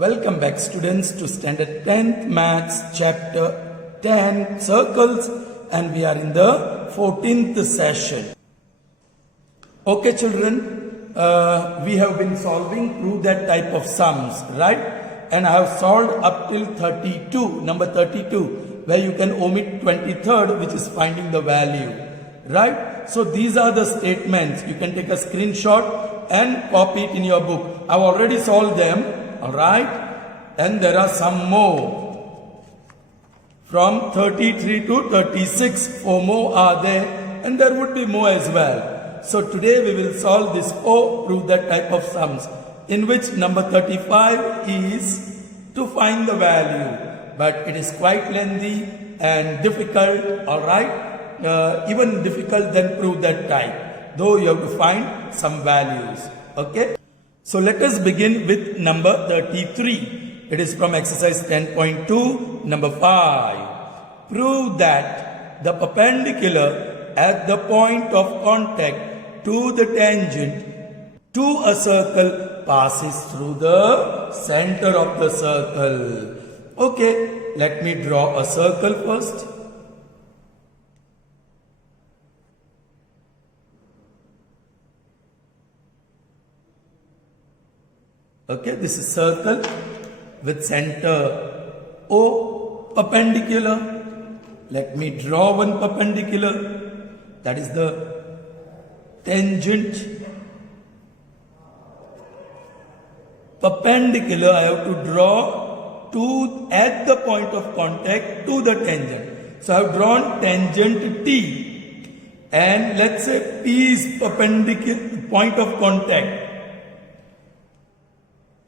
Welcome back students to standard 10th maths chapter 10 circles, and we are in the 14th session. Okay children, we have been solving prove that type of sums, right? And I have solved up till 32, number 32, where you can omit 23rd, which is finding the value, right? So these are the statements. You can take a screenshot and copy it in your book. I've already solved them. Alright, and there are some more from 33 to 36. 4 more are there, and there would be more as well. So today we will solve this 4 prove that type of sums, in which number 35 is to find the value, but it is quite lengthy and difficult. Alright, even difficult than prove that type, though you have to find some values. Okay. So let us begin with number 33. It is from exercise 10.2, number 5. Prove that the perpendicular at the point of contact to the tangent to a circle passes through the center of the circle. Okay, let me draw a circle first. Okay, this is circle with center O, perpendicular. Let me draw one perpendicular. That is the tangent. Perpendicular I have to draw to at the point of contact to the tangent. So I have drawn tangent T, and let's say P is perpendicular point of contact.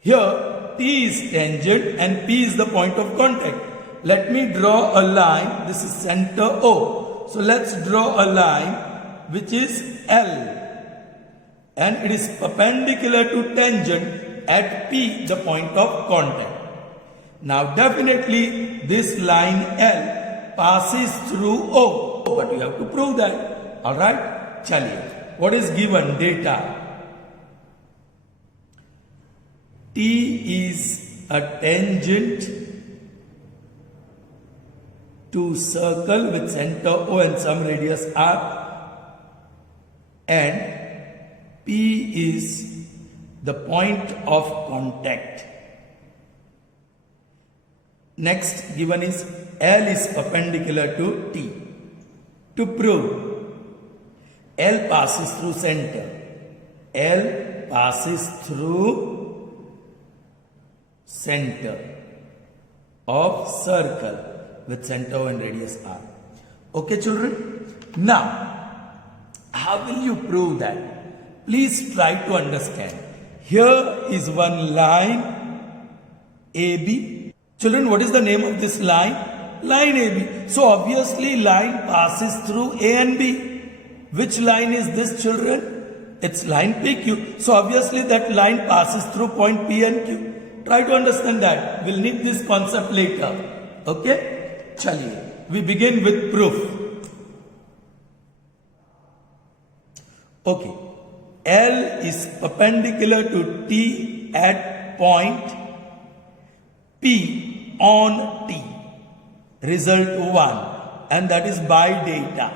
Here T is tangent and P is the point of contact. Let me draw a line. This is center O. So let's draw a line which is L, and it is perpendicular to tangent at P, the point of contact. Now definitely this line L passes through O, but you have to prove that. Alright, chaliye. What is given? Data. T is a tangent to circle with center O and some radius R, and P is the point of contact. Next given is L is perpendicular to T. To prove, L passes through center. L passes through center of circle with center O and radius R. Okay children? Now, how will you prove that? Please try to understand. Here is one line AB. Children, what is the name of this line? Line AB. So obviously line passes through A and B. Which line is this, children? It's line PQ. So obviously that line passes through point P and Q. Try to understand that. We'll need this concept later. Okay? Chaliye. We begin with proof. Okay. L is perpendicular to T at point P on T. Result 1. And that is by data.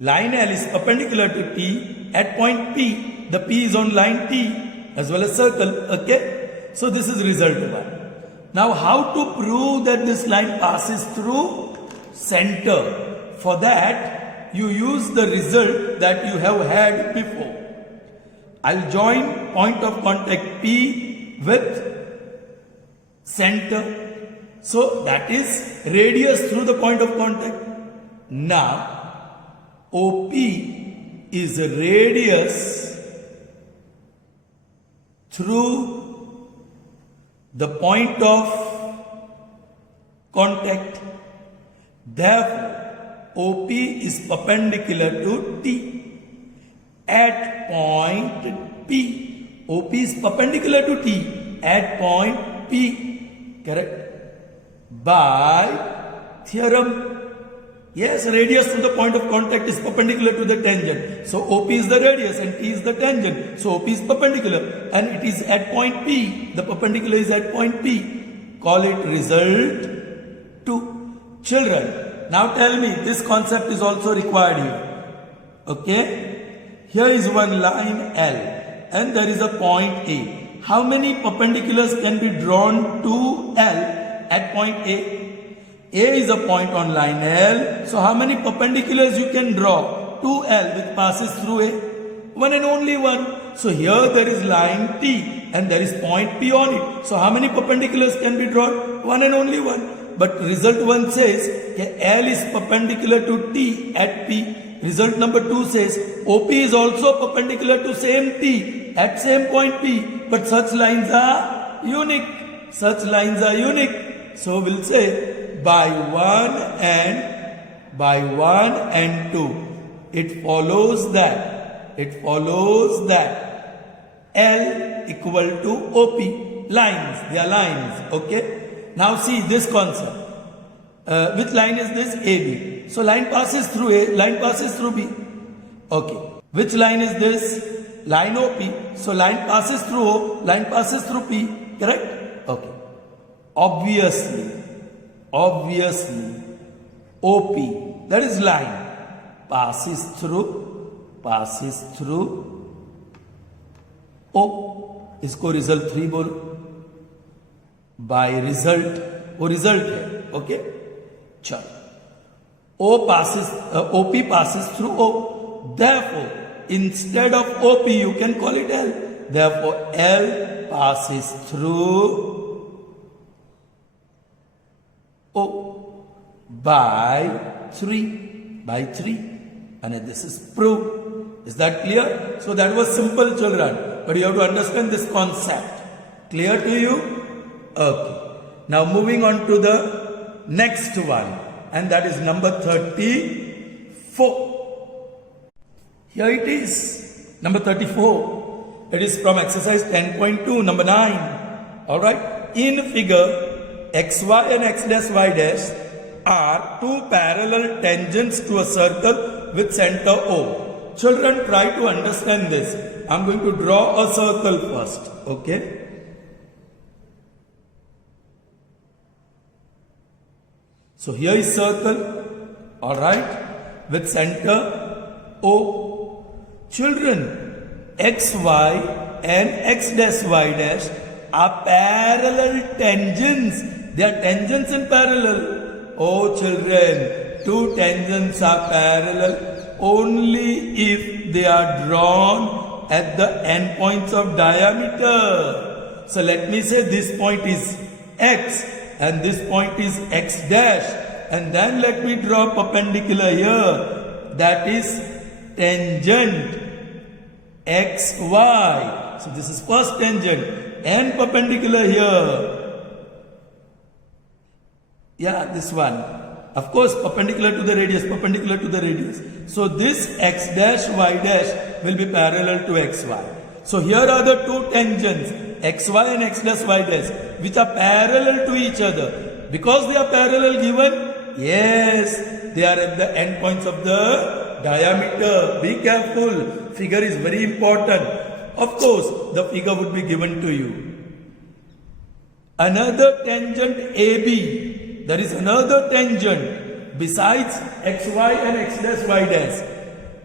Line L is perpendicular to T at point P. The P is on line T as well as circle. Okay? So this is result 1. Now how to prove that this line passes through center? For that you use the result that you have had before. I'll join point of contact P with center. So that is radius through the point of contact. Now OP is radius through the point of contact. Therefore, OP is perpendicular to T at point P. OP is perpendicular to T at point P. Correct? By theorem. Yes, radius to the point of contact is perpendicular to the tangent. So OP is the radius and T is the tangent. So OP is perpendicular and it is at point P. The perpendicular is at point P. Call it result 2. Children, now tell me, this concept is also required here. Okay? Here is one line L and there is a point A. How many perpendiculars can be drawn to L at point A? A is a point on line L. So how many perpendiculars you can draw to L which passes through A? One and only one. So here there is line T and there is point P on it. So how many perpendiculars can be drawn? One and only one. But result 1 says L is perpendicular to T at P. Result number 2 says OP is also perpendicular to same T at same point P. But such lines are unique. Such lines are unique. So we'll say by 1 and 2 it follows that L equal to OP. Lines, they are lines. Okay. Now see this concept. Which line is this? AB. So line passes through A, line passes through B. Okay. Which line is this? Line OP. So line passes through O, line passes through P. Correct? Okay. Obviously, OP, that is line, passes through O. इसको result 3 बोलो. By result, वो result है. Okay? चलो. OP passes through O. Therefore, instead of OP, you can call it L. Therefore, L passes through O by 3. And this is proved. Is that clear? So that was simple, children. But you have to understand this concept. Clear to you? Okay. Now moving on to the next one. And that is number 34. Here it is. Number 34. It is from exercise 10.2, number 9. Alright. In figure, xy and x dash y dash are two parallel tangents to a circle with center O. Children, try to understand this. I am going to draw a circle first. Okay. So here is circle. Alright. With center O. Children, xy and x dash y dash are parallel tangents. They are tangents in parallel. Oh children, two tangents are parallel only if they are drawn at the endpoints of diameter. So let me say this point is x and this point is x dash, and then let me draw perpendicular here, that is tangent xy. So this is first tangent and perpendicular here. Yeah, this one. Of course, perpendicular to the radius, So this x dash, y dash will be parallel to xy. So here are the two tangents, xy and x dash, y dash, which are parallel to each other. Because they are parallel given, yes, they are at the endpoints of the diameter. Be careful. Figure is very important. Of course, the figure would be given to you. Another tangent AB. There is another tangent besides xy and x dash y dash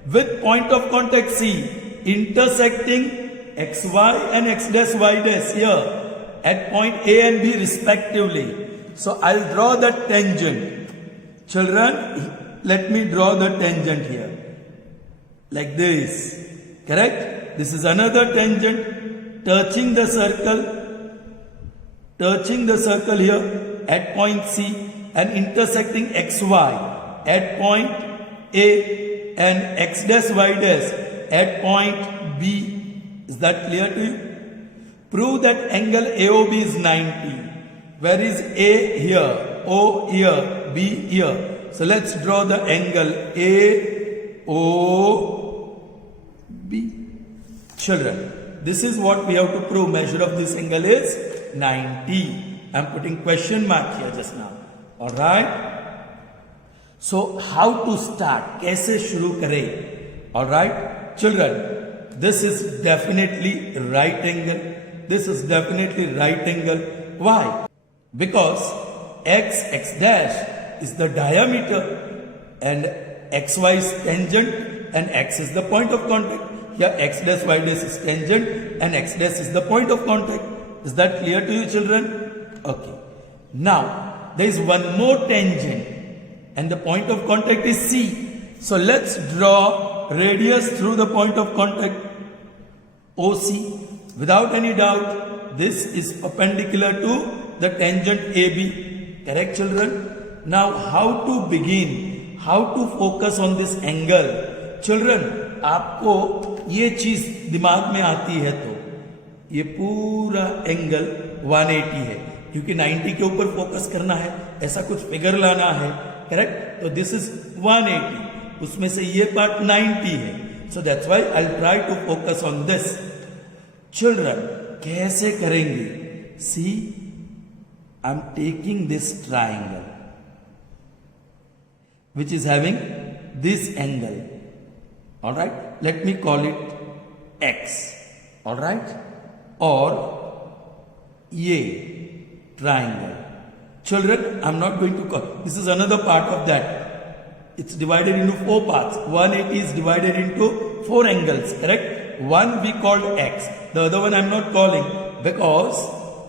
with point of contact C intersecting xy and x dash y dash here at point A and B respectively. So I'll draw that tangent. Children, let me draw the tangent here. Like this. Correct? This is another tangent touching the circle here at point C and intersecting xy at point A and x dash y dash at point B. Is that clear to you? Prove that angle AOB is 90. Where is A here, O here, B here. So let's draw the angle AOB. Children, this is what we have to prove. Measure of this angle is 90. I am putting question mark here just now. Alright. So how to start? कैसे शुरू करें? All right, children. This is definitely right angle. This is definitely right angle. Why? Because x dash is the diameter and xy is tangent and x is the point of contact. Here x dash y dash is tangent and x dash is the point of contact. Is that clear to you, children? Okay. Now there is one more tangent and the point of contact is C. So let's draw radius through the point of contact OC. Without any doubt, this is perpendicular to the tangent AB. Correct, children? Now how to begin? How to focus on this angle? Children, आपको ये चीज दिमाग में आती है तो ये पूरा एंगल 180 है, क्योंकि 90 के ऊपर फोकस करना है, ऐसा कुछ फिगर लाना है. करेक्ट? तो दिस इज 180, उसमें से ये पार्ट 90 है. So that's why I will try to focus on this. Children, कैसे करेंगे? See, I am taking this triangle which is having this angle. All right, let me call it x. All right, or ye triangle. Children, I'm not going to call, this is another part of that. It's divided into 4 parts. 180 is divided into 4 angles, correct? One we called x, the other one I'm not calling, because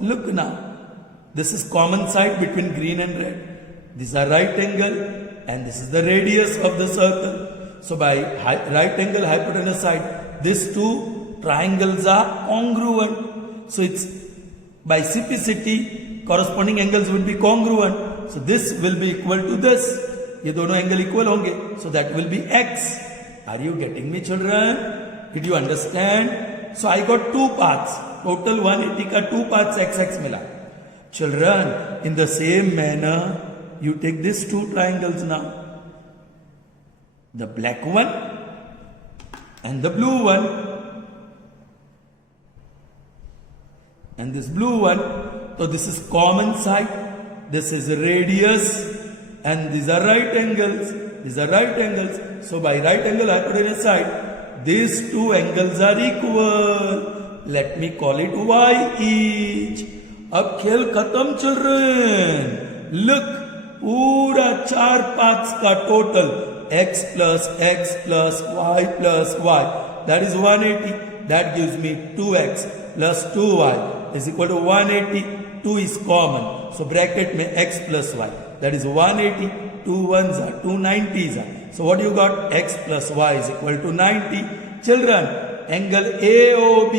look now, this is common side between green and red. These are right angle and this is the radius of the circle. So by right angle hypotenuse side, these two triangles are congruent. So it's by CPCT, corresponding angles will be congruent. So this will be equal to this. ये दोनों angle equal होंगे. So that will be x. Are you getting me, children? Did you understand? So I got 2 paths. Total 180 का 2 paths x मिला. Children, in the same manner, you take these 2 triangles now. The black one and the blue one. And this blue one, so this is common side. This is radius and these are right angles. These are right angles. So by right angle hypotenuse side, these 2 angles are equal. Let me call it y each. अब खेल खत्म, children. Look. पूरा 4 paths का total x plus y plus y, that is 180. That gives me 2x plus 2y is equal to 180. 2 is common, so bracket में x plus y, that is 180. 2 ones are 2 90s are. So what you got? X plus y is equal to 90. Children, angle AOB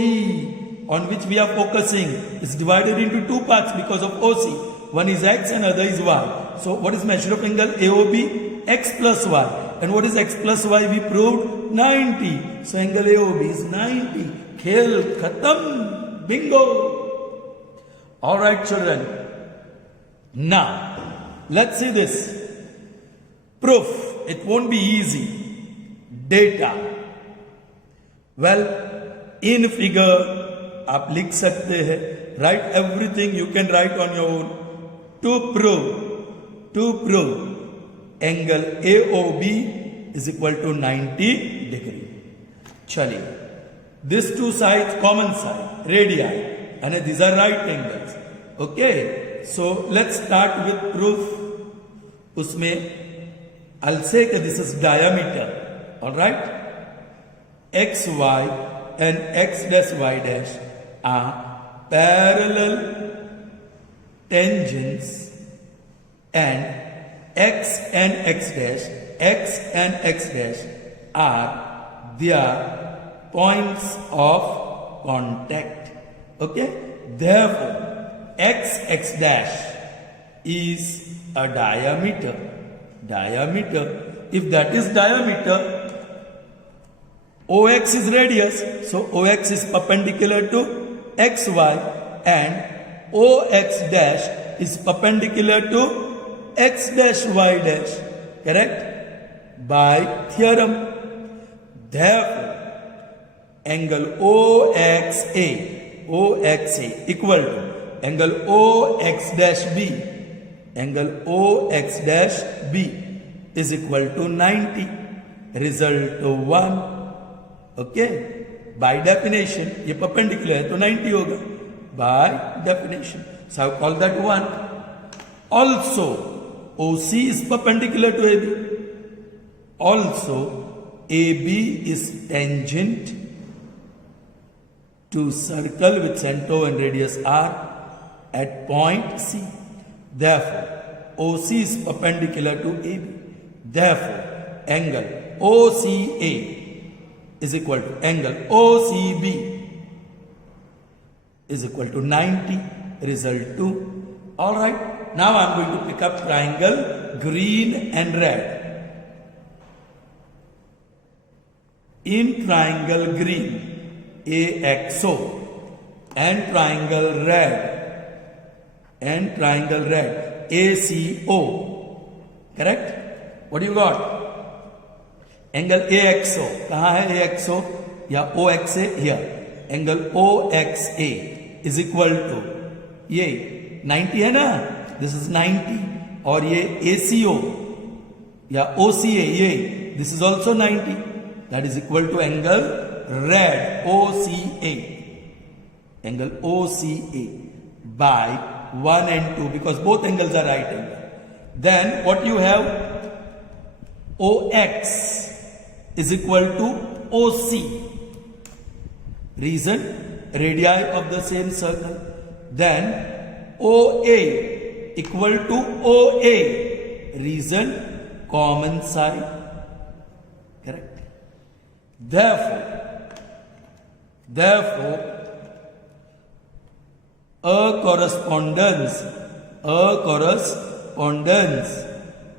on which we are focusing is divided into 2 parts because of OC. One is x and other is y. So what is measure of angle AOB? X plus y. And what is x plus y? We proved 90. So angle AOB is 90. Khel khatam. Bingo. Alright, children. Now, let's see this. Proof. It won't be easy. Data. Well, in figure, आप लिख सकते हैं. Write everything you can write on your own. To prove angle AOB is equal to 90 degree. Chaliye, these 2 sides, common side, radii, and these are right angles. Okay, so let's start with proof. Usme I'll say that this is diameter. All right, xy and x dash y dash are parallel tangents, and x and x dash are their points of contact. Okay, therefore x dash is a diameter. If that is diameter, OX is radius, so OX is perpendicular to XY and OX dash is perpendicular to x dash y dash. Correct? By theorem. Therefore, angle OXA equal to angle OX dash B is equal to 90. Result 1. Okay. By definition, ये perpendicular है तो 90 होगा. By definition. So I call that 1. Also, OC is perpendicular to AB. Also, AB is tangent to circle with center and radius R at point C. Therefore, OC is perpendicular to AB. Therefore, angle OCA is equal to angle OCB is equal to 90. Result 2. Alright, now I am going to pick up triangle green and red. In triangle green, AXO, and triangle red, ACO. Correct? What do you got? Angle AXO. कहाँ है AXO? या OXA? Here. Angle OXA is equal to ये 90 है ना? This is 90. और ये ACO या OCA ये this is also 90. That is equal to angle red OCA. Angle OCA by 1 and 2 because both angles are right angle. Then what you have? OX is equal to OC. Reason? Radii of the same circle. Then OA equal to OA. Reason? Common side. Correct? Therefore, a correspondence,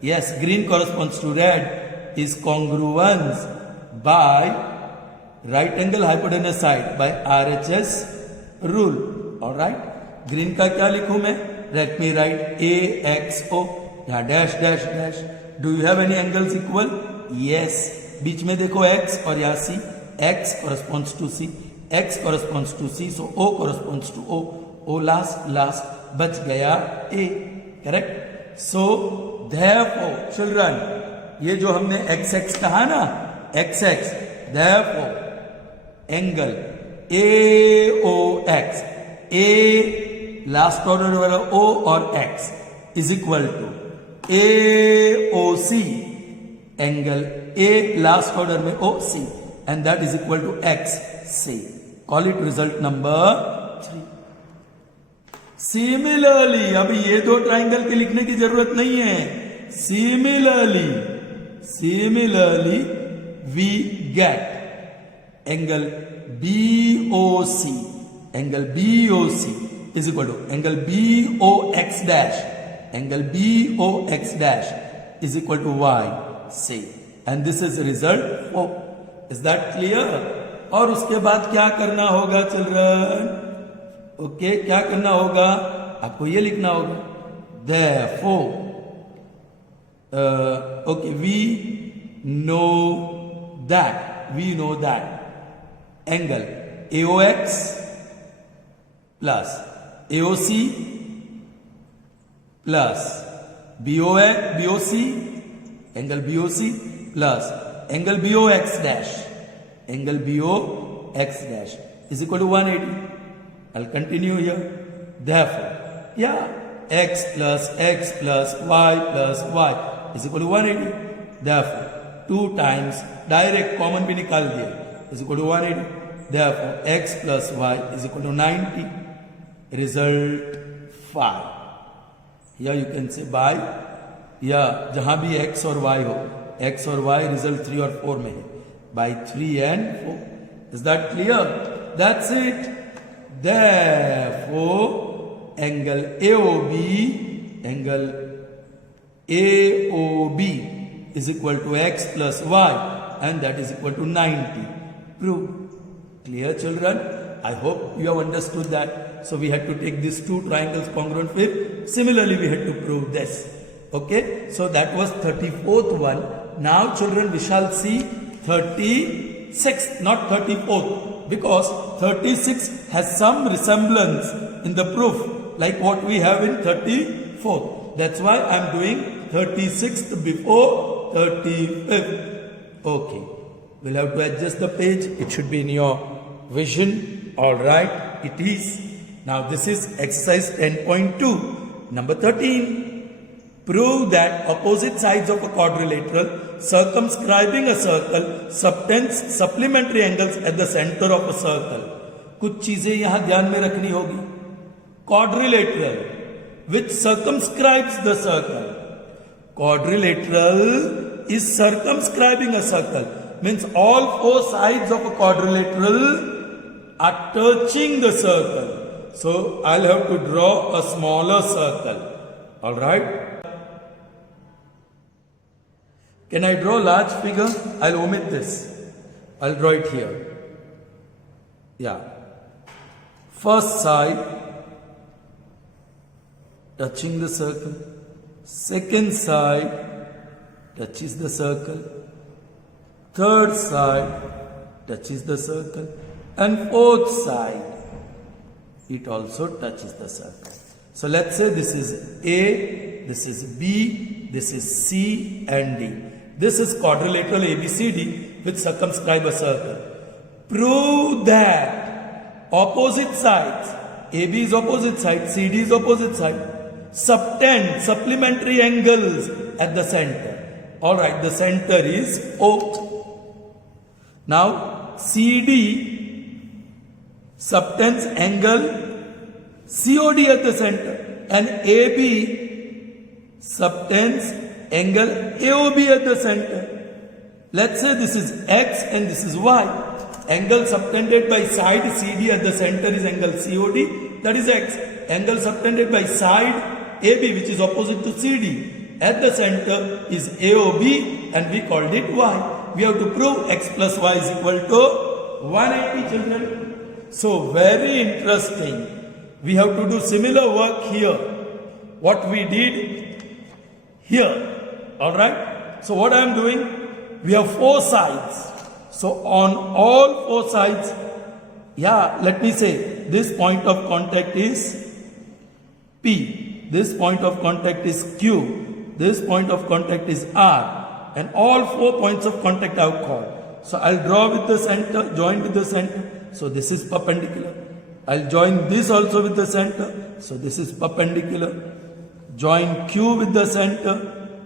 yes, green corresponds to red, is congruence by right angle hypotenuse side by RHS rule. Alright, green का क्या लिखूं मैं? Let me write AXO, यहाँ dash dash dash. Do you have any angles equal? Yes. बीच में देखो x और यहाँ c. X corresponds to c, x corresponds to c, so O corresponds to O. O last बच गया A. Correct? So therefore children, ये जो हमने XX कहा ना, XX, therefore angle AOX, A last order वाला O और X is equal to AOC, angle A last order में OC, and that is equal to XC. Call it result number 3. Similarly, अभी ये दो ट्राइंगल के लिखने की जरूरत नहीं है. Similarly, we get angle BOC. Angle BOC is equal to angle BOX dash. Angle BOX dash is equal to YC. And this is the result 4. Is that clear? और उसके बाद क्या करना होगा चिल्ड्रन? ओके, क्या करना होगा? आपको ये लिखना होगा. Therefore, okay, we know that angle AOX plus AOC plus BOC, angle BOC plus angle BOX dash is equal to 180. I'll continue here. Therefore, x plus y plus y is equal to 180. Therefore, 2 times direct common भी निकाल दिया is equal to 180. Therefore, x plus y is equal to 90. Result 5. Here you can say by जहां भी x और y हो, x और y result 3 और 4 में है, by 3 and 4. Is that clear? That's it. Therefore, angle AOB is equal to x plus y, and that is equal to 90. Prove. Clear, children? I hope you have understood that. So we had to take these two triangles congruent with. Similarly, we had to prove this. Okay, so that was 34th one. Now children, we shall see 36th, not 34th, because 36 has some resemblance in the proof like what we have in 34th. That's why I am doing 36th before 35th. Okay, we'll have to adjust the page. It should be in your vision. All right, it is. Now this is exercise 10.2. Number 13. Prove that opposite sides of a quadrilateral circumscribing a circle subtends supplementary angles at the center of a circle. कुछ चीजें यहां ध्यान में रखनी होगी. Quadrilateral which circumscribes the circle. Quadrilateral is circumscribing a circle. Means all four sides of a quadrilateral are touching the circle. So I'll have to draw a smaller circle. All right. Can I draw large figure? I'll omit this. I'll draw it here. Yeah. First side touching the circle. Second side touches the circle. Third side touches the circle. And fourth side, it also touches the circle. So let's say this is A, this is B, this is C and D. This is quadrilateral ABCD which circumscribe a circle. Prove that opposite sides, AB is opposite side, CD is opposite side, subtend supplementary angles at the center. Alright, the center is O. Now CD subtends angle COD at the center and AB subtends angle AOB at the center. Let's say this is X and this is Y. Angle subtended by side CD at the center is angle COD, that is X. Angle subtended by side AB, which is opposite to CD, at the center is AOB and we called it Y. We have to prove X plus Y is equal to 180, children. So very interesting. We have to do similar work here. What we did here. Alright. So what I am doing? We have four sides. So on all four sides, let me say this point of contact is P. This point of contact is Q. This point of contact is R. And all 4 points of contact I have called. So I'll draw with the center, join with the center. So this is perpendicular. I'll join this also with the center. So this is perpendicular. Join Q with the center.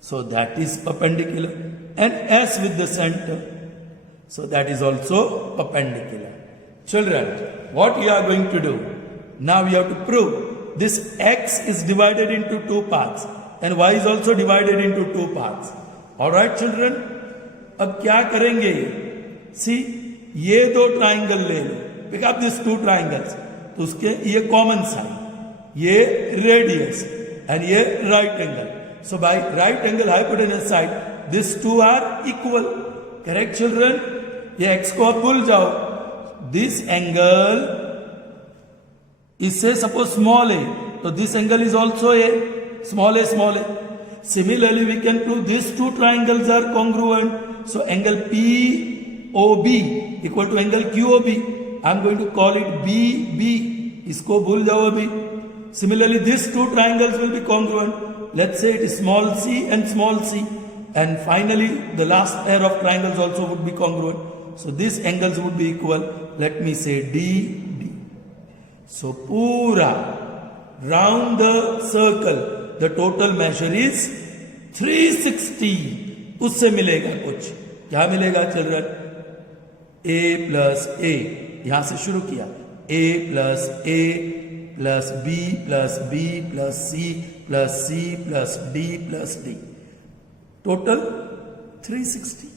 So that is perpendicular. And S with the center. So that is also perpendicular. Children, what you are going to do? Now we have to prove this X is divided into two parts and Y is also divided into two parts. Alright children? अब क्या करेंगे? See, ये दो triangle ले लो. Pick up these two triangles. तो उसके ये common side, ये रेडियस and ये right angle. So by right angle hypotenuse side, these two are equal. Correct children? ये x को आप भूल जाओ. This angle is say suppose small a. So this angle is also a. Small a, small a. Similarly, we can prove these two triangles are congruent. So angle POB equal to angle QOB. I am going to call it BB. इसको भूल जाओ अभी. Similarly, these two triangles will be congruent. Let's say it is small c and small c. And finally, the last pair of triangles also would be congruent. So these angles would be equal. Let me say D. So pura round the circle, the total measure is 360. उससे मिलेगा कुछ. क्या मिलेगा children? A plus A. यहां से शुरू किया. A plus A plus B plus B plus C plus C plus D plus D. Total 360.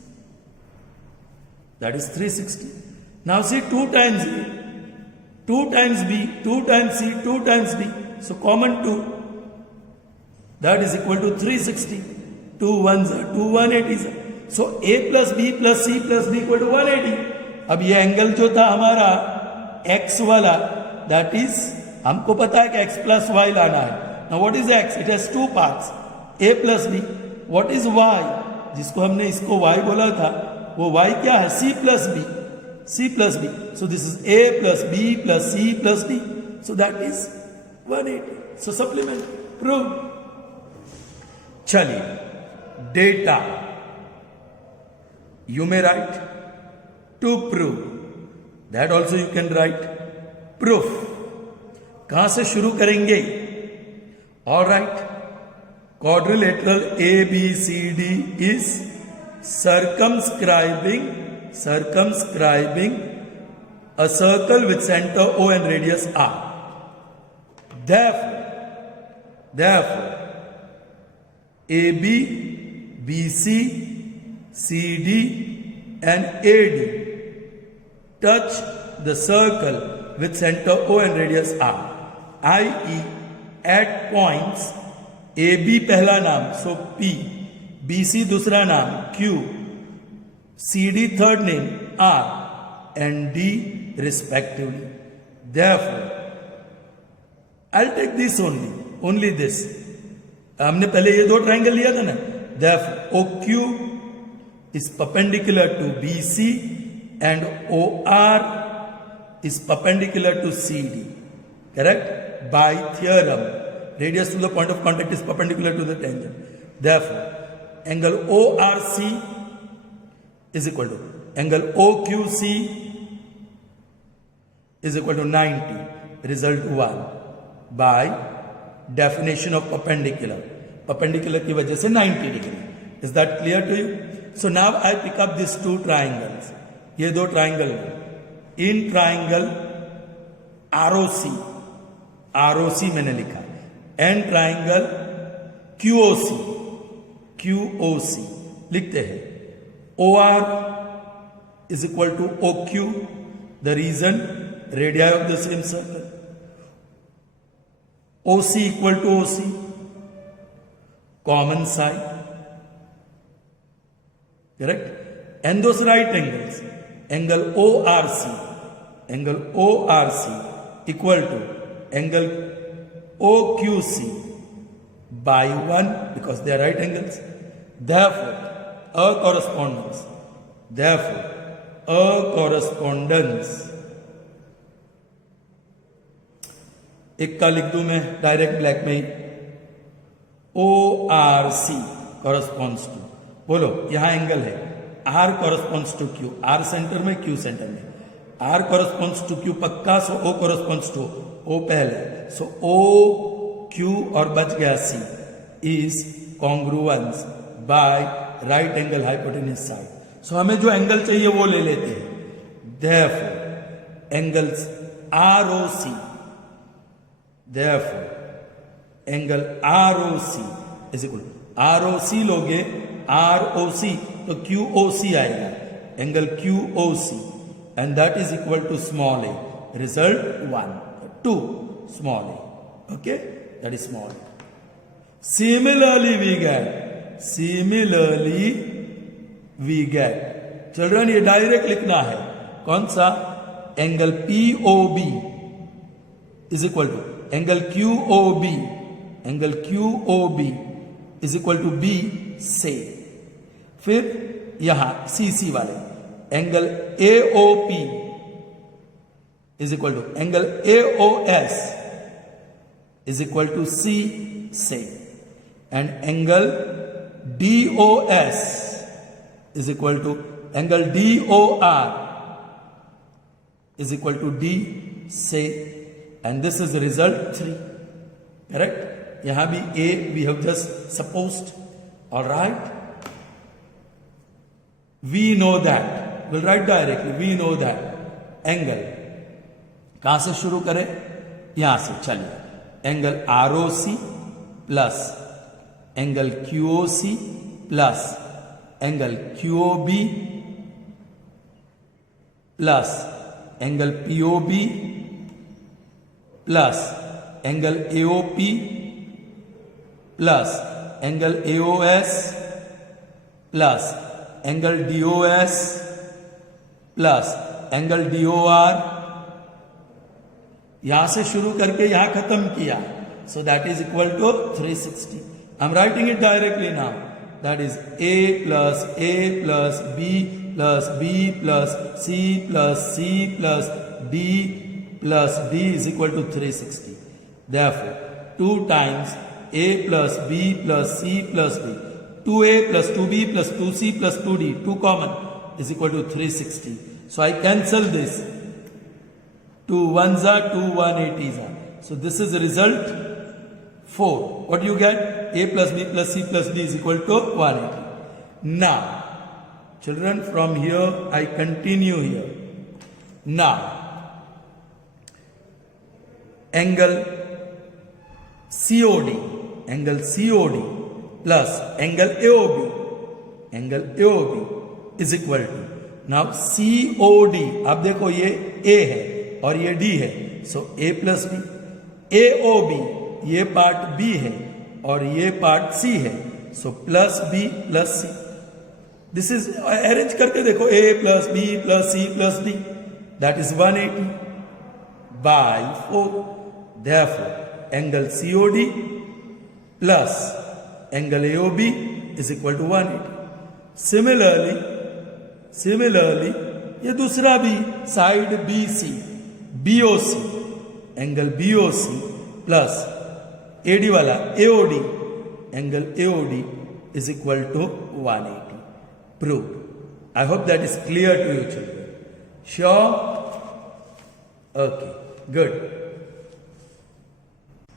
That is 360. Now see 2 times A, 2 times B, 2 times C, 2 times D. So common 2. That is equal to 360. 2 ones are 2 180s. So A plus B plus C plus D equal to 180. अब ये angle जो था हमारा X वाला, that is हमको पता है कि X plus Y लाना है. Now what is X? It has two parts. A plus B. What is Y? जिसको हमने इसको Y बोला था, वो Y क्या है? C plus B. C plus B. So this is A plus B plus C plus D. So that is 180. So supplement. Prove. चलिए. data. You may write to prove. That also you can write proof. कहां से शुरू करेंगे? All right. Quadrilateral ABCD is circumscribing a circle with center O and radius R. Therefore, AB, BC, CD and AD touch the circle with center O and radius R, i.e. at points AB पहला नाम so P, BC दूसरा नाम Q, CD third name R and D respectively. Therefore, I'll take this only this. हमने पहले ये दो triangle लिया था ना. Therefore, OQ is perpendicular to BC and OR is perpendicular to CD. Correct? By theorem, radius to the point of contact is perpendicular to the tangent. Therefore, angle ORC is equal to angle OQC is equal to 90. Result 1 by definition of perpendicular. Perpendicular की वजह से 90 degree. Is that clear to you? So now I pick up these two triangles. ये दो triangle in triangle ROC मैंने लिखा, and triangle QOC लिखते हैं. OR is equal to OQ, the reason radii of the same circle. OC equal to OC, common side. Correct? And those right angles, angle ORC equal to angle OQC by 1 because they are right angles. Therefore, a correspondence. एक का लिख दूं मैं direct black में ही. ORC corresponds to, बोलो यहां angle है R corresponds to Q, R centre में Q सेंटर में. R corresponds to Q पक्का, सो O corresponds to O पहले, सो O Q और बच गया C is congruence by right angle hypotenuse side. सो हमें जो एंगल चाहिए वो ले लेते हैं. Therefore, angles angle ROC is equal to ROC लोगे ROC तो QOC आएगा, angle QOC, and that is equal to small a. Result 1, 2 small a. Okay, that is small a. Similarly we get children, ये direct लिखना है. कौन सा? Angle POB is equal to angle QOB is equal to B से. फिर यहां CC वाले angle AOP is equal to angle AOS is equal to C से, and angle DOS is equal to angle DOR is equal to D से, and this is the result 3. Correct? यहां भी A we have just supposed. All right, we know that, we'll write directly, we know that angle कहां से शुरू करें? यहां से. चलिए, angle ROC plus angle QOC plus angle QOB plus angle POB plus angle AOP plus angle AOS plus angle DOS plus angle DOR. यहां से शुरू करके यहां खत्म किया, so that is equal to 360. I'm writing it directly now. That is A plus B plus B plus C plus C plus D plus D is equal to 360. Therefore, 2 times A plus B plus C plus D 2a plus 2b plus 2c plus 2d, 2 common, is equal to 360. So I cancel this. 2 1s are 2 180s are. So this is the result 4. What do you get? A plus b plus c plus d is equal to 180. Now, children, from here I continue here. Now, angle COD plus angle AOB is equal to, now COD, आप देखो ये A है और ये D है, so A plus D. AOB, ये part B है और ये पार्ट C है, so plus B plus C. This is arrange करके देखो, A plus B plus C plus D, that is 180 by 4. Therefore, angle COD plus angle AOB is equal to 180. Similarly, ये दूसरा भी side BC, BOC, angle BOC plus AD वाला AOD, angle AOD is equal to 180. Proved. I hope that is clear to you, children. Sure? Okay, good.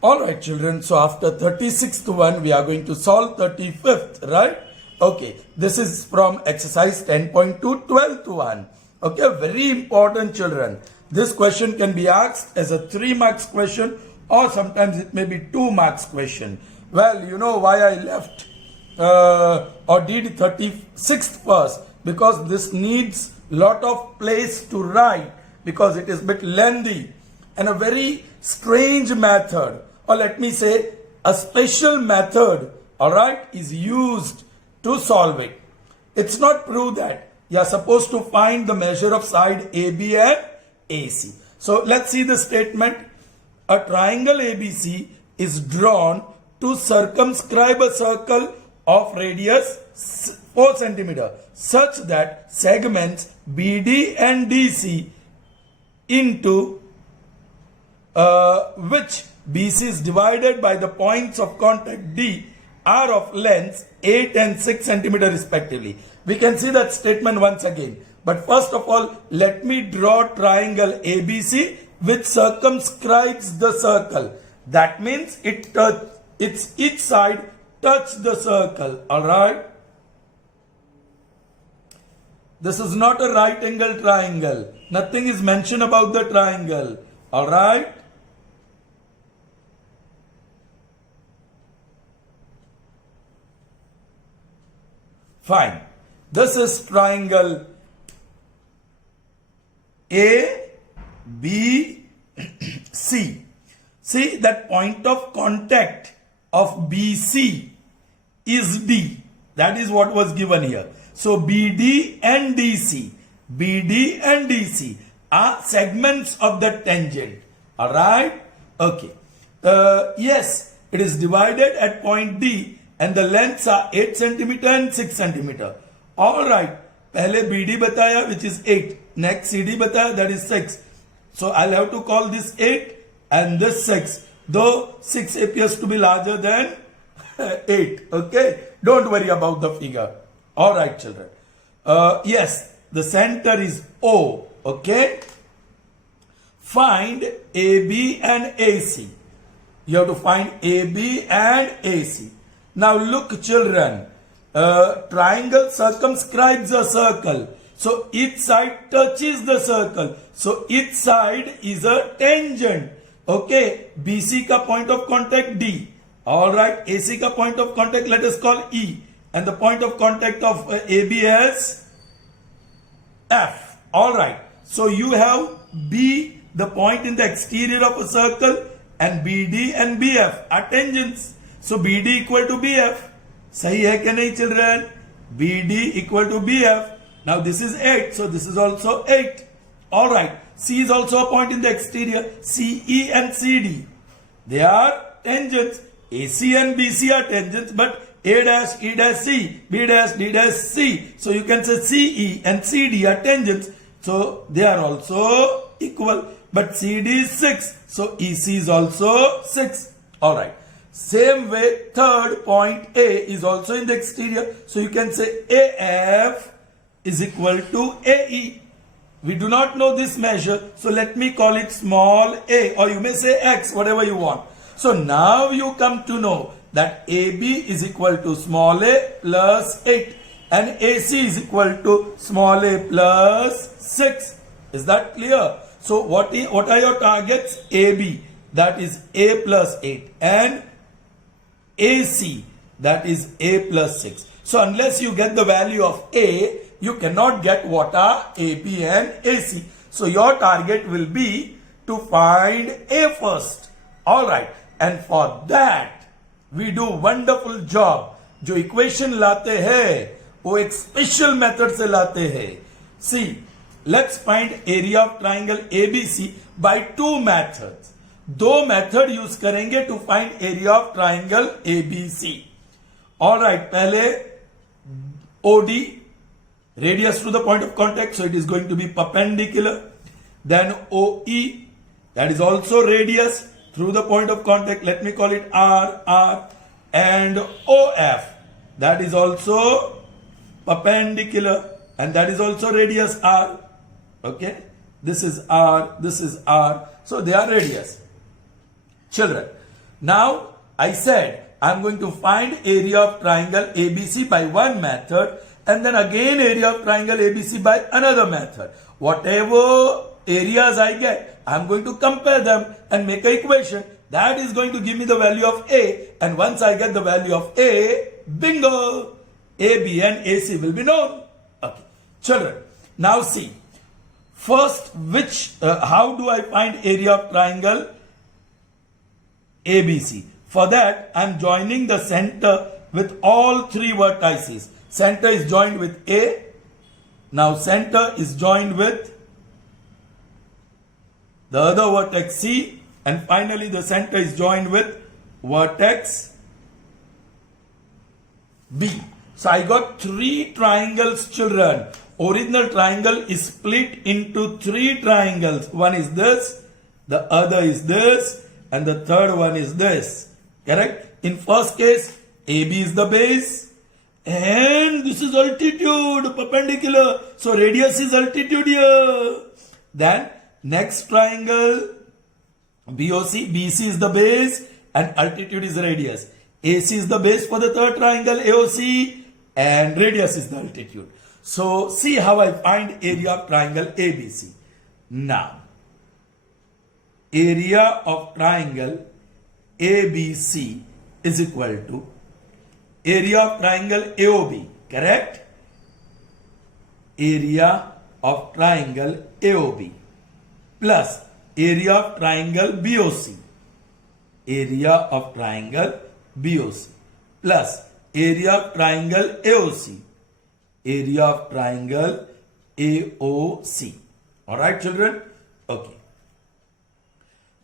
Alright, children, so after 36th one, we are going to solve 35th, right? Okay, this is from exercise 10.2, 12th one. Okay, very important, children. This question can be asked as a 3 marks question, or sometimes it may be 2 marks question. Well, you know why I left or did 36th first, because this needs lot of place to write, because it is a bit lengthy and a very strange method, or let me say a special method, alright, is used to solve it. It's not proved that you are supposed to find the measure of side AB and AC. So let's see the statement. A triangle ABC is drawn to circumscribe a circle of radius 4 cm such that segments BD and DC into which BC is divided by the points of contact D are of lengths 8 and 6 cm respectively. We can see that statement once again. But first of all, let me draw triangle ABC which circumscribes the circle. That means each side touch the circle. Alright? This is not a right angle triangle. Nothing is mentioned about the triangle. Alright? Fine. This is triangle A, B, C. See that point of contact of BC is D. That is what was given here. So BD and DC are segments of the tangent. Alright? Okay. Yes, it is divided at point D and the lengths are 8 cm and 6 cm. Alright. पहले BD बताया which is 8. Next CD बताया that is 6. So I'll have to call this 8 and this 6. Though 6 appears to be larger than 8. Okay. Don't worry about the figure. Alright, children. Yes, the center is O. Okay. Find AB and AC. You have to find AB and AC. Now look, children. Triangle circumscribes a circle. So each side touches the circle. So each side is a tangent. Okay. BC ka point of contact D. Alright. AC ka point of contact let us call E. And the point of contact of AB as F. Alright. So you have B, the point in the exterior of a circle, and BD and BF are tangents. So BD equal to BF. सही है क्या नहीं children? BD equal to BF. Now this is 8. So this is also 8. Alright. C is also a point in the exterior. CE and CD. They are tangents. AC and BC are tangents, but A dash, E dash, C, B dash, D dash, C. So you can say CE and CD are tangents. So they are also equal. But CD is 6. So EC is also 6. Alright. Same way, third point A is also in the exterior. So you can say AF is equal to AE. We do not know this measure, so let me call it small a, or you may say X, whatever you want. So now you come to know that AB is equal to small a plus 8 and AC is equal to small a plus 6. Is that clear? So what are your targets? AB, that is A plus 8, and AC, that is A plus 6. So unless you get the value of A, you cannot get what are AB and AC. So your target will be to find A first. Alright. And for that, we do wonderful job. जो equation लाते हैं, वो एक special method से लाते हैं. See, let's find area of triangle ABC by two methods. दो method use करेंगे to find area of triangle ABC. Alright, पहले OD, radius to the point of contact, so it is going to be perpendicular. Then OE, that is also radius through the point of contact, let me call it R. And OF, that is also perpendicular, and that is also radius R. Okay, this is R, this is R, so they are radius. Children, now I said I am going to find area of triangle ABC by one method, and then again area of triangle ABC by another method. Whatever areas I get, I am going to compare them and make an equation. That is going to give me the value of A, and once I get the value of A, bingo! AB and AC will be known. Okay, children, now see. First, how do I find area of triangle ABC? For that, I am joining the center with all three vertices. Center is joined with A. Now center is joined with the other vertex C. And finally the center is joined with vertex B. So I got three triangles, children. Original triangle is split into three triangles. One is this, the other is this, and the third one is this. Correct? In first case, AB is the base, and this is altitude, perpendicular. So radius is altitude here. Then next triangle, BOC, BC is the base, and altitude is radius. AC is the base for the third triangle, AOC, and radius is the altitude. So see how I find area of triangle ABC. Now, area of triangle ABC is equal to area of triangle AOB, correct? Area of triangle AOB plus area of triangle BOC. Area of triangle BOC plus area of triangle AOC. Area of triangle AOC. Alright, children? Okay.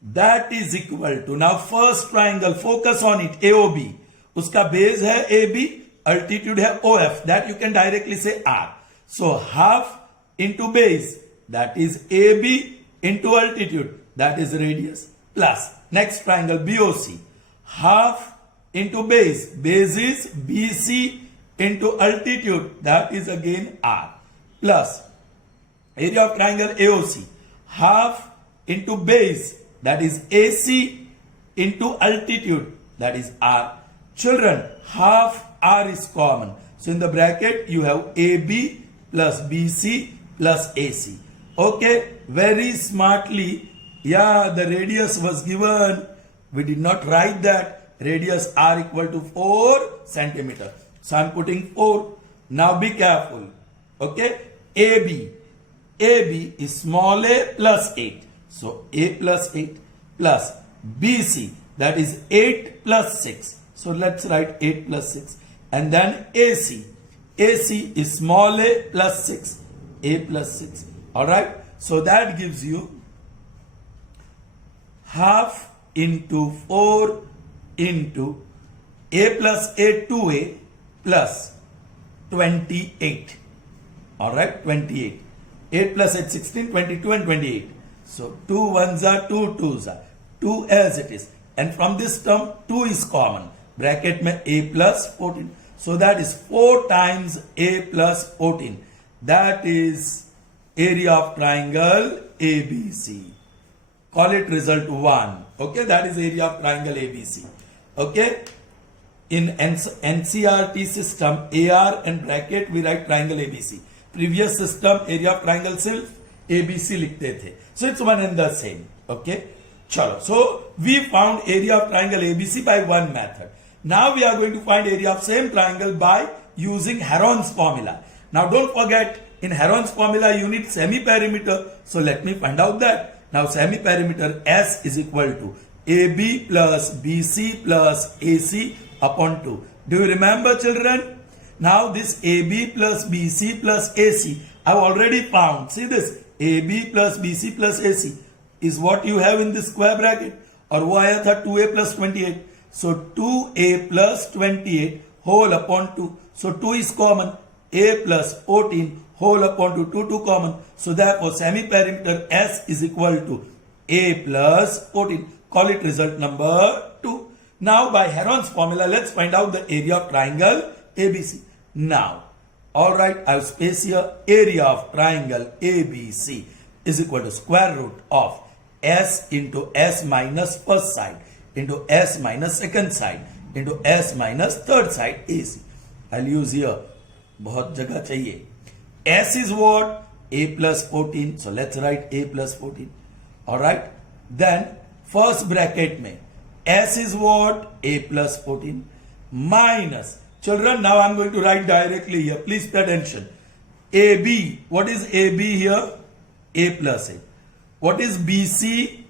That is equal to, now first triangle, focus on it, AOB. Uska base hai AB, altitude hai OF. That you can directly say R. So half into base, that is AB, into altitude, that is radius, plus next triangle BOC. Half into base, base is BC into altitude, that is again R, plus area of triangle AOC. Half into base, that is AC into altitude, that is R. Children, half R is common. So in the bracket you have AB plus BC plus AC. Okay, very smartly. Yeah, the radius was given. We did not write that. Radius R equal to 4 centimeter. So I am putting 4. Now be careful. Okay, AB. AB is small a plus 8. So A plus 8 plus BC, that is 8 plus 6. So let's write 8 plus 6. And then AC. AC is small a plus 6. A plus 6. Alright. So that gives you half into 4 into A plus A 2A plus 28. Alright. 28. 8 plus 8, 16, 22 and 28. So 2 ones are 2 twos are 2 as it is. and from this term 2 is common, bracket में a plus 14, so that is 4 times a plus 14, that is area of triangle ABC. Call it result 1. Okay, that is area of triangle ABC. Okay, in NCRT system, AR and bracket we write triangle ABC. Previous system area of triangle सिर्फ ABC लिखते थे. So it's one and the same. Okay, चलो. So we found area of triangle ABC by one method. Now we are going to find area of same triangle by using Heron's formula. Now don't forget, in Heron's formula you need semi-perimeter. So let me find out that. Now semi-perimeter S is equal to AB plus BC plus AC upon 2. Do you remember, children? Now this AB plus BC plus AC I've already found. See this, AB plus BC plus AC is what you have in this square bracket. और वो आया था 2A plus 28. So 2A plus 28 whole upon 2. So 2 is common. A plus 14 whole upon 2 common. So therefore semi-perimeter S is equal to A plus 14. Call it result number 2. Now by Heron's formula, let's find out the area of triangle ABC. Now, alright, I have space here. Area of triangle ABC is equal to square root of S into S minus first side into S minus second side into S minus third side AC. I'll use here, बहुत जगह चाहिए. S is what? A plus 14. So let's write A plus 14. Alright. Then first bracket में S is what? A plus 14 minus. Children, now I'm going to write directly here. Please pay attention. AB. What is AB here? A plus 8. What is BC?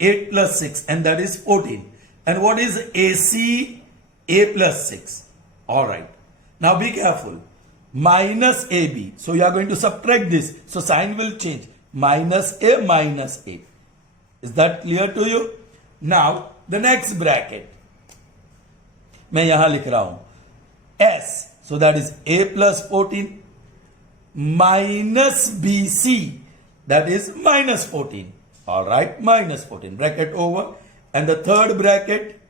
8 plus 6. And that is 14. And what is AC? A plus 6. Alright. Now be careful. Minus AB. So you are going to subtract this. So sign will change. Minus A minus A. Is that clear to you? Now the next bracket. मैं यहां लिख रहा हूं S. So that is A plus 14 minus BC. That is minus 14. Alright, minus 14. Bracket over. And the third bracket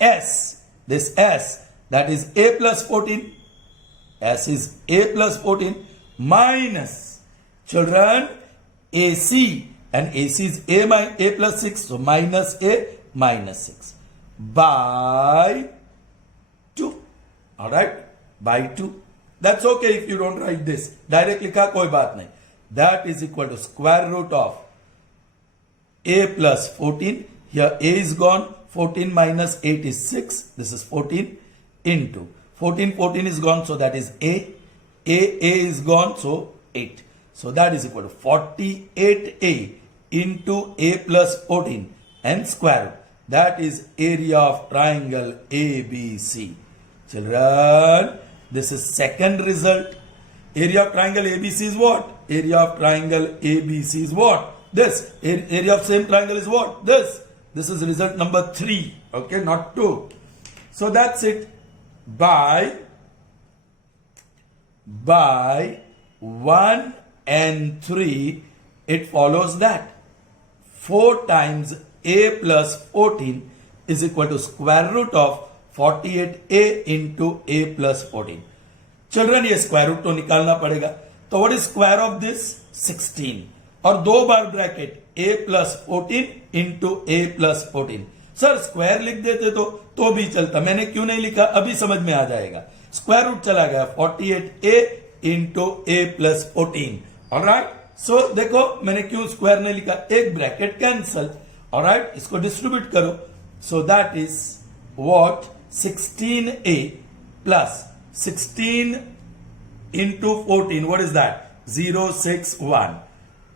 S. This S. That is A plus 14. S is A plus 14 minus, children, AC, and AC is A plus 6, so minus A minus 6 by 2. Alright, by 2. That's okay if you don't write this. Directly लिखा कोई बात नहीं. That is equal to square root of A plus 14. Here A is gone. 14 minus 8 is 6. This is 14 into 14 is gone, so that is A is gone, so 8. So that is equal to 48A into A plus 14 and square root. That is area of triangle ABC. Children, this is second result. Area of triangle ABC is what? Area of triangle ABC is what? This. Area of same triangle is what? This. This is result number 3. Okay, not 2. So that's it. By 1 and 3, it follows that 4 times A plus 14 is equal to square root of 48A into A plus 14. Children, ये square root तो निकालना पड़ेगा. तो what is square of this? 16. और 2 बार bracket A plus 14 into A plus 14. Sir square लिख देते तो भी चलता. मैंने क्यों नहीं लिखा, अभी समझ में आ जाएगा. स्क्वायर रूट चला गया 48A into A plus 14. Alright, सो देखो मैंने क्यों स्क्वायर नहीं लिखा, एक ब्रैकेट कैंसल. ऑलराइट, इसको डिस्ट्रीब्यूट करो. So that is what 16A plus 16 into 14. What is that? 0, 6, 1.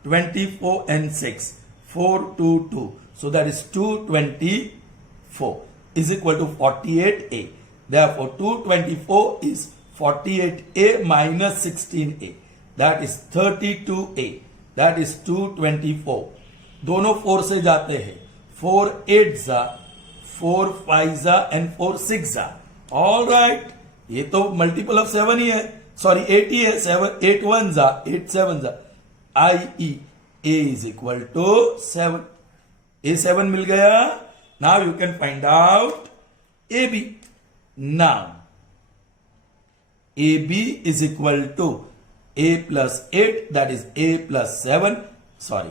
24 and 6. 4, 2, 2. So that is 224 is equal to 48A. Therefore 224 is 48A minus 16A. That is 32A. That is 224. दोनों 4 से जाते हैं. 4 8 जा, 4 5 जा and 4 6 जा. All right. ये तो multiple of 7 ही है. सॉरी 8 ही है. 7 8 1 जा, 8 7 जा. i.e. A is equal to 7. A7 मिल गया. Now you can find out AB. Now, AB is equal to A plus 8, that is A plus 7. Sorry.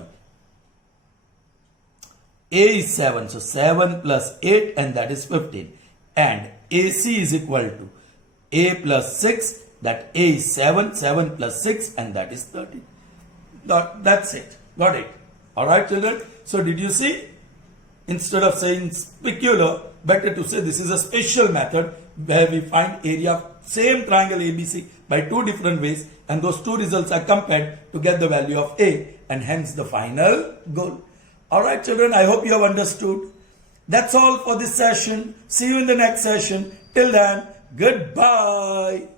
A is 7, so 7 plus 8 and that is 15. And AC is equal to A plus 6, that A is 7, 7 plus 6 and that is 13. That's it. Got it. Alright children. So did you see? Instead of saying specular, better to say this is a special method where we find area of same triangle ABC by two different ways and those two results are compared to get the value of A and hence the final goal. Alright children, I hope you have understood. That's all for this session. See you in the next session. Till then, goodbye.